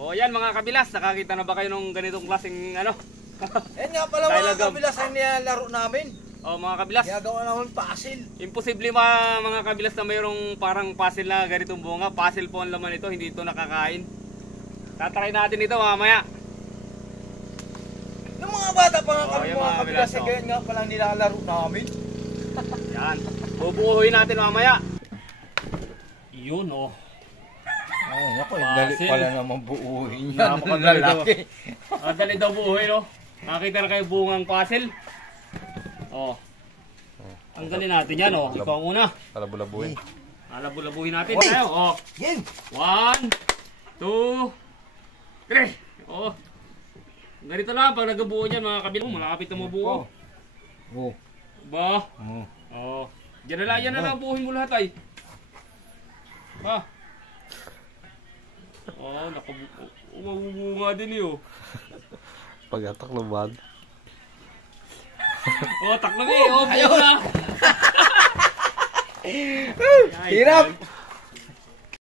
O yan mga kabilas, nakakita na ba kayo nung ganitong klaseng ano? Yan nga pala mga kabilas ang nilalaro namin. O mga kabilas. Gagawa namin puzzle. Imposible mga kabilas na mayroong parang puzzle na ganitong bunga. Puzzle po ang laman ito, hindi ito nakakain. Tatry natin ito mamaya. Yung mga bata pa nga kami yung mga kabilas, kabilas, ganyan nga pala nilalaro namin. Yan, bubuuhin natin mamaya. Yun o. Ay, ako, dali pala naman buuhin yan. Napakadali. Dali daw buuhin o. Nakita na kayo bungang puzzle. O. Tanggalin natin yan o. Ikaw una. Alabulabuhin. Alabulabuhin natin tayo o. 1, 2, 3. O. Ganito lang pag nagbuo niyan mga kabilang. Malapit na mabuo. Ba? O. Yan na lang buuhin mo lahat ay. Ha? Oh, mabubunga din yun. Pag-atak lumad. Oh, taklo eh. Oh, buo na. Hirap!